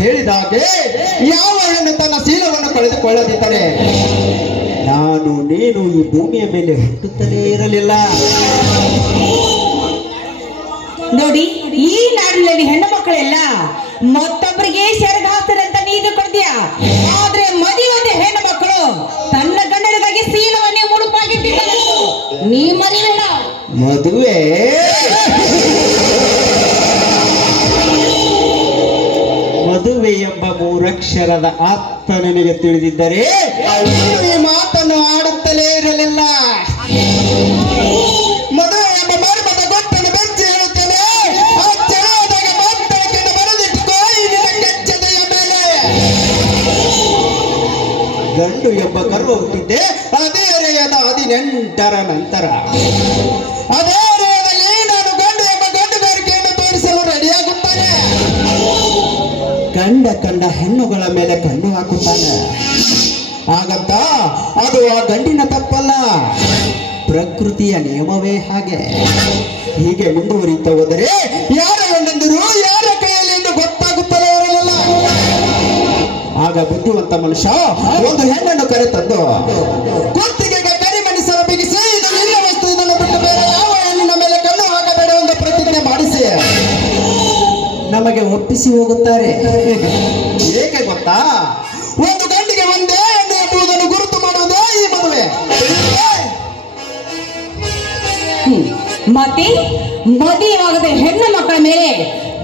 ಹೇಳಿದಾಗೆ ಯಾವ ಹೆಣ್ಣು ತನ್ನ ಶೀಲವನ್ನು ಕಳೆದುಕೊಳ್ಳದಿದ್ದರೆ ನಾನು ನೀನು ಈ ಭೂಮಿಯ ಮೇಲೆ ಹುಟ್ಟುತ್ತಲೇ ಇರಲಿಲ್ಲ. ನೋಡಿ, ಈ ನಾಡಿನಲ್ಲಿ ಹೆಣ್ಣು ಮಕ್ಕಳೆಲ್ಲ ಮತ್ತೊಬ್ಬರಿಗೆ ಸೆರಗ ಹಾಕ್ತಾರೆ ಅಂತ ನೀನು ಕೊಡ್ತೀಯ. ಆದ್ರೆ ಮದುವೆ ಹೆಣ್ಣು ಮಕ್ಕಳು ತನ್ನ ಗಂಡನಿಗಾಗಿ ಶೀಲವನ್ನೇ ಮುಡುಪಾಗಿಟ್ಟಿದ್ದಾರೆ. ನೀ ಮರಿಬೇಡ. ಮದುವೆ ಮದುವೆ ಎಂಬ ಮೂರಕ್ಷರದ ಅರ್ಥ ನಿನಗೆ ತಿಳಿದಿದ್ದರೆ ಈ ಮಾತನ್ನು ಆಡುತ್ತಲೇ ಇರಲಿಲ್ಲ. ಮದುವೆ ಎಂಬ ಮರ್ಮದ ಗೊತ್ತನ್ನು ಬೆಚ್ಚಿ ಹೇಳುತ್ತೇನೆ. ಆ ಚಳದಾಗ ಮಾತನ್ನು ಬರೆದಿಟ್ಟುಕೋ ಈ ನಿನ್ನ ಕೆಚ್ಚದೆಯ ಮೇಲೆ. ಗಂಡು ಎಂಬ ಗರ್ವ ಹುಟ್ಟಿದ್ದೆ ಅದೇ ರೇಯದ 18ರ ನಂತರ. ಅದೇ ರೇಯದಲ್ಲಿ ನಾನು ಗಂಡು ಎಂಬ ಗಂಡುಗಾರಿಕೆಯನ್ನು ತೋರಿಸಲು ರೆಡಿಯಾಗುತ್ತಾನೆ. ಕಂಡ ಹೆಣ್ಣುಗಳ ಮೇಲೆ ಕಣ್ಣು ಹಾಕುತ್ತಾನೆ. ಹಾಗಂತ ಅದು ಆ ಗಂಡಿನ ತಪ್ಪಲ್ಲ, ಪ್ರಕೃತಿಯ ನಿಯಮವೇ ಹಾಗೆ. ಹೀಗೆ ಮುಂದುವರಿಯುತ್ತಾ ಹೋದರೆ ಯಾರ ಹೆಣ್ಣೆಂದರು ಯಾರ ಕೈಯಲ್ಲಿ ಎಂದು ಗೊತ್ತಾಗುತ್ತಲೇ ಇರಲಿಲ್ಲ. ಆಗ ಬುದ್ಧಿವಂತ ಮನುಷ್ಯ ಒಂದು ಹೆಣ್ಣನ್ನು ಕರೆತಂದು ಕುತ್ತಿಗೆಗೆ ಕರಿಮಣಿಸರ ಬಿಗಿಸಿ ಇದು ನಿನ್ನ ವಸ್ತು, ಇದನ್ನು ಬಿಟ್ಟು ಬೇರೆ ಯಾವ ಹೆಣ್ಣಿನ ಮೇಲೆ ಕಣ್ಣು ಹಾಕಬೇಡ ಎಂದು ಪ್ರತಿಜ್ಞೆ ಮಾಡಿಸಿ ನಮಗೆ ಒಪ್ಪಿಸಿ ಹೋಗುತ್ತಾರೆ. ಏಕೆ ಗೊತ್ತಾ? ಒಂದು ಗಂಡಿಗೆ ಒಂದೇ ಹೆಣ್ಣು ಎಂಬುದನ್ನು ಗುರುತು ಮಾಡುವುದೇ ಈ ಮದುವೆ. ಮತ್ತೆ ಮದುವೆಯಾಗದ ಹೆಣ್ಣು ಮಕ್ಕಳ ಮೇಲೆ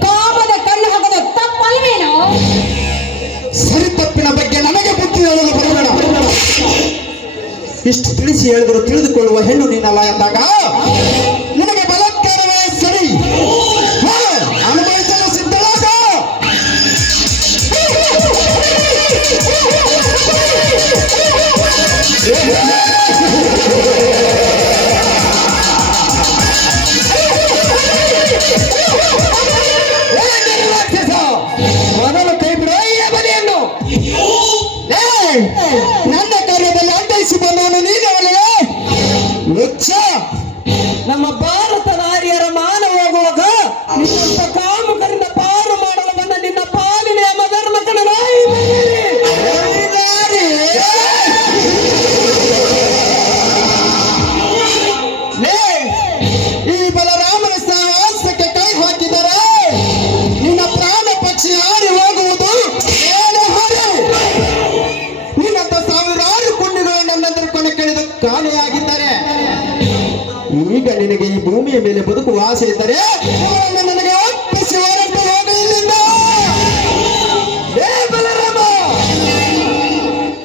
ಕಾಮದ ಕಣ್ಣು ಹಾಕೋದು ತಪ್ಪಲ್ವೇನೋ? ಸರಿ ತಪ್ಪಿನ ಬಗ್ಗೆ ನನಗೆ ಬುದ್ಧಿ ಹೇಳಲು ಬರಬೇಡ. ಇಷ್ಟು ತಿಳಿಸಿ ಹೇಳಿದ್ರು ತಿಳಿದುಕೊಳ್ಳುವ ಹೆಣ್ಣು ನೀನಲ್ಲ ಎಂದಾಗ ನಿನಗೆ ಬಲಾತ್ಕಾರವೇ ಸರಿ. ಅನುಭವಿಸಲು ಸಿದ್ಧರಾಗ. ಮೊದಲು ಕೈ ಬಿಡೋ ಈ ಬದಿಯನ್ನು. ನನ್ನ ಕಾರ್ಯದಲ್ಲಿ ಅಡ್ಡಯಿಸಿ ಬಂದವನು ನೀನವಲ್ಲ. ನಮ್ಮ ಭಾರತ ನಾರಿಯರ ಮಾನ ಹೋಗುವಾಗ ನಿನ್ನಂತ ಕಾಮುಕರಿಂದ ಪಾರು ಮಾಡಲು ಬಂದ ನಿನ್ನ ಪಾಲಿನ ಯಮಧರ್ಮಕನ ನಾಯಿ. ಈ ಬಲರಾಮನ ಸಾಹಸಕ್ಕೆ ಕೈ ಹಾಕಿದರೆ ನಿನ್ನ ಪ್ರಾಣ ಪಕ್ಷಿ ಹಾರಿ ಹೋಗುವುದು ಏನು ಹೊರೆ? ನಿನ್ನಂತ ಸಾವಿರಾರು ಪುಣ್ಯಗಳು ನನ್ನೆದುರು ಕೊನೆ ಕೆಳೆದು ಕಾಣೆಯಾಗಿದ್ದಾರೆ. ಈಗ ನಿನಗೆ ಈ ಭೂಮಿಯ ಮೇಲೆ ಬದುಕುವ ಆಸೆ ಇದ್ದರೆ ನನಗೆ ಒಪ್ಪಿಸಿ ಹೊರಟು ಹೋಗು ಇಲ್ಲಿಂದ. ಬಲರಾಮ,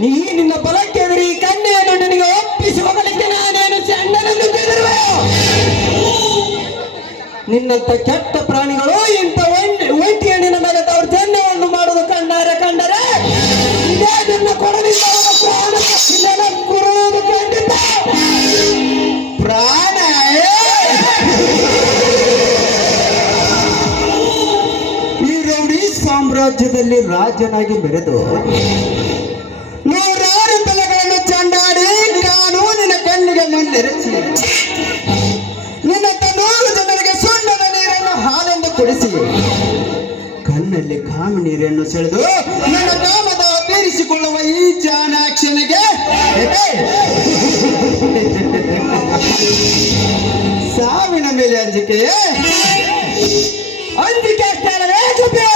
ನೀ ನಿನ್ನ ಬಲಕ್ಕೆ ಎದುರಿ ಈ ಕನ್ಯೆಯನ್ನು ನಿನಗೆ ಒಪ್ಪಿಸಿ ಹೋಗಲಿಕ್ಕೆ ನಾನೇನು ಚಂಡನನ್ನು ಬೆದರುವೆ? ನಿನ್ನಂತ ಕೆಟ್ಟ ಪ್ರಾಣಿಗಳು ಇಂಥ ಒಂಟಿ ಹೆಣ್ಣಿನ ಮೇಲೆ ದೌರ್ಜನ್ಯವನ್ನು ಮಾಡುವುದು ಕಂಡರೆ ಇದೇ ನಿನ್ನ ಕೊಡಲಿಲ್ಲ ಪ್ರಾಣ ಕುರುವುದು ಖಂಡಿತ. ಪ್ರಾಣ ಈ ರೌಡಿ ಸಾಮ್ರಾಜ್ಯದಲ್ಲಿ ರಾಜನಾಗಿ ಮೆರೆದು ನೂರಾರು ತಲೆಗಳನ್ನು ಚಂಡಾಡಿ ಕಾನೂನಿನ ಕಣ್ಣಿಗೆ ಮಣ್ಣೆರಚಿ ನಿನ್ನಂತ 100 ಜನರಿಗೆ ಸುಣ್ಣದ ನೀರನ್ನು ಹಾಲೆಂದು ಕುಡಿಸಿ ಕಣ್ಣಲ್ಲಿ ಕಾಮಿ ನೀರನ್ನು ಸೆಳೆದು ನನ್ನ ಕಾಮದ ತೀರಿಸಿಕೊಳ್ಳುವ ಈ ಚಾಣಾಕ್ಷನಿಗೆ ಸಾವಿನ ಮೇಲೆ ಅಂಜಿಕೆ ಅಷ್ಟೇ ಅಲ್ಲವೇ ಕೃಪೆ?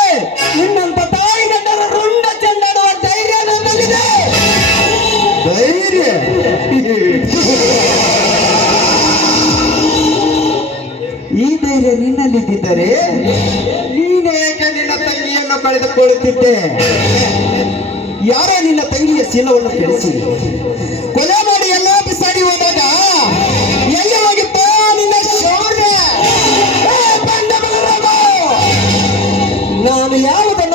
ನಿನ್ನಂತ ತಾಯಿ ಗಂಡರ ರುಂಡ ಚೆಂಡಾಡುವ ಧೈರ್ಯ ನನ್ನಲ್ಲಿದೆ. ಧೈರ್ಯ? ಈ ಧೈರ್ಯ ನಿನ್ನಲ್ಲಿದ್ದರೆ ನೀನೇಕೆ ನಿನ್ನ ತಂಗಿಯನ್ನು ಕಳೆದುಕೊಳ್ಳುತ್ತಿದ್ದೆ? ಯಾರೋ ನಿನ್ನ ತಂಗಿಯ ಶೀಲವನ್ನು ಕೆಡಿಸಿ ಕೊಲೆ ಮಾಡಿ ಎಲ್ಲ ಬಿಸಾಡಿ ಹೋದಾಗ ಎಲ್ಲಿ ಹೋಗಿತ್ತು ನಿನ್ನ ಶೌರ್ಯ? ನಾನು ಯಾವುದನ್ನು